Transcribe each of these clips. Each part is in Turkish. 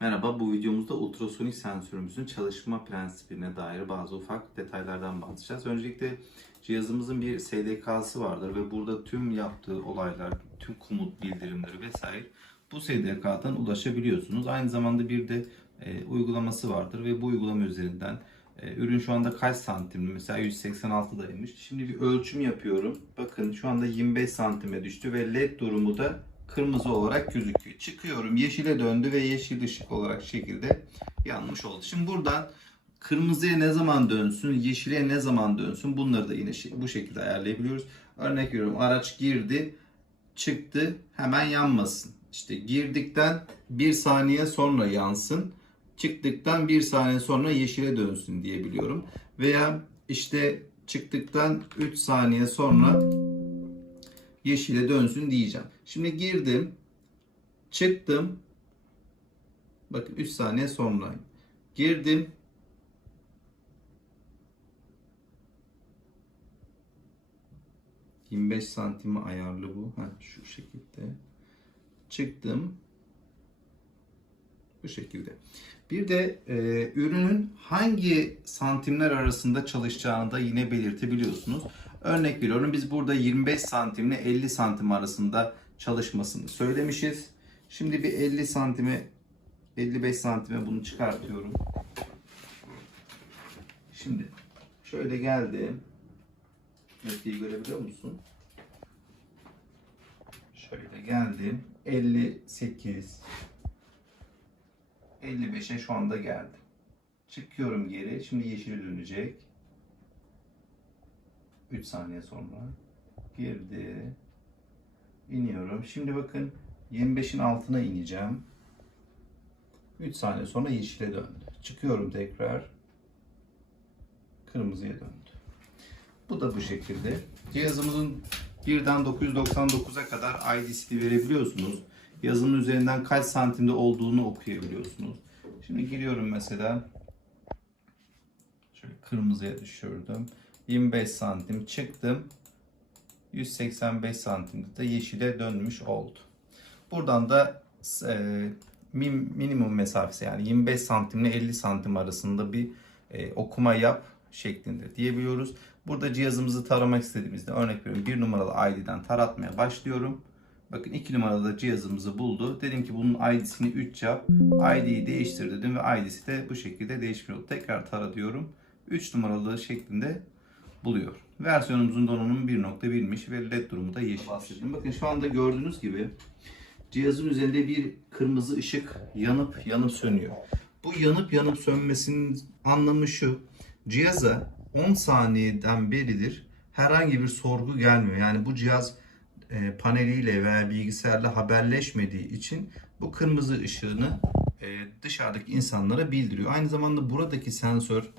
Merhaba, bu videomuzda ultrasonik sensörümüzün çalışma prensibine dair bazı ufak detaylardan bahsedeceğiz. Öncelikle cihazımızın bir SDK'sı vardır ve burada tüm yaptığı olaylar, tüm komut bildirimleri vesaire bu SDK'dan ulaşabiliyorsunuz. Aynı zamanda bir de e, uygulaması vardır ve bu uygulama üzerinden e, ürün şu anda kaç santim? Mesela 186'daymış. Şimdi bir ölçüm yapıyorum. Bakın şu anda 25 santime düştü ve led durumu da kırmızı olarak gözüküyor. Çıkıyorum yeşile döndü ve yeşil ışık olarak şekilde yanmış oldu. Şimdi buradan kırmızıya ne zaman dönsün, yeşile ne zaman dönsün bunları da yine bu şekilde ayarlayabiliyoruz. Örnek veriyorum araç girdi, çıktı hemen yanmasın. İşte girdikten bir saniye sonra yansın, çıktıktan bir saniye sonra yeşile dönsün diyebiliyorum. Veya işte çıktıktan 3 saniye sonra yeşile dönsün diyeceğim. Şimdi girdim. Çıktım. Bakın 3 saniye sonra. Girdim. ...25 santime ayarlı bu. Heh, şu şekilde. Çıktım. Bu şekilde. Bir de e, ürünün hangi santimler arasında çalışacağını da yine belirtebiliyorsunuz. Örnek veriyorum biz burada 25 santimle 50 santim arasında çalışmasını söylemişiz. Şimdi bir 50 santime 55 santime bunu çıkartıyorum. Şimdi şöyle geldim. Netliği görebiliyor musun? Şöyle geldim. 58 55'e şu anda geldim. Çıkıyorum geri. Şimdi yeşile dönecek. 3 saniye sonra girdi. İniyorum. Şimdi bakın 25'in altına ineceğim. 3 saniye sonra yeşile döndü. Çıkıyorum tekrar. Kırmızıya döndü. Bu da bu şekilde. Cihazımızın birden 999'a kadar ID'sini verebiliyorsunuz. Yazının üzerinden kaç santimde olduğunu okuyabiliyorsunuz. Şimdi giriyorum mesela. Şöyle kırmızıya düşürdüm. 25 santim çıktım. 185 santimde de yeşile dönmüş oldu. Buradan da e, min- minimum mesafesi yani 25 santimle 50 santim arasında bir e, okuma yap şeklinde diyebiliyoruz. Burada cihazımızı taramak istediğimizde örnek veriyorum bir numaralı ID'den taratmaya başlıyorum. Bakın 2 numarada cihazımızı buldu. Dedim ki bunun ID'sini 3 yap. ID'yi değiştir dedim ve ID'si de bu şekilde değişmiyor. Tekrar tara diyorum. 3 numaralı şeklinde buluyor. Versiyonumuzun donanımı 1.1'miş ve led durumu da yeşil. Bahsedeyim. Bakın şu anda gördüğünüz gibi cihazın üzerinde bir kırmızı ışık yanıp yanıp sönüyor. Bu yanıp yanıp sönmesinin anlamı şu. Cihaza 10 saniyeden beridir herhangi bir sorgu gelmiyor. Yani bu cihaz e, paneliyle veya bilgisayarla haberleşmediği için bu kırmızı ışığını e, dışarıdaki insanlara bildiriyor. Aynı zamanda buradaki sensör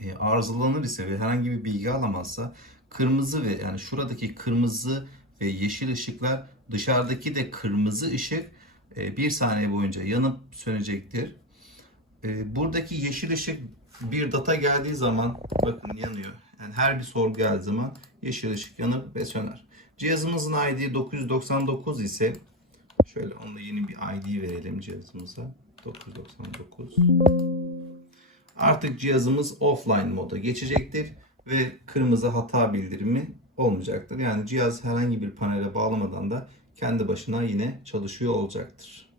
e, arızalanır ise ve herhangi bir bilgi alamazsa kırmızı ve yani şuradaki kırmızı ve yeşil ışıklar dışarıdaki de kırmızı ışık e, bir saniye boyunca yanıp sönecektir. E, buradaki yeşil ışık bir data geldiği zaman bakın yanıyor. Yani her bir sorgu geldiği zaman yeşil ışık yanıp ve söner. Cihazımızın ID 999 ise şöyle onunla yeni bir ID verelim cihazımıza. 999. Artık cihazımız offline moda geçecektir ve kırmızı hata bildirimi olmayacaktır. Yani cihaz herhangi bir panele bağlamadan da kendi başına yine çalışıyor olacaktır.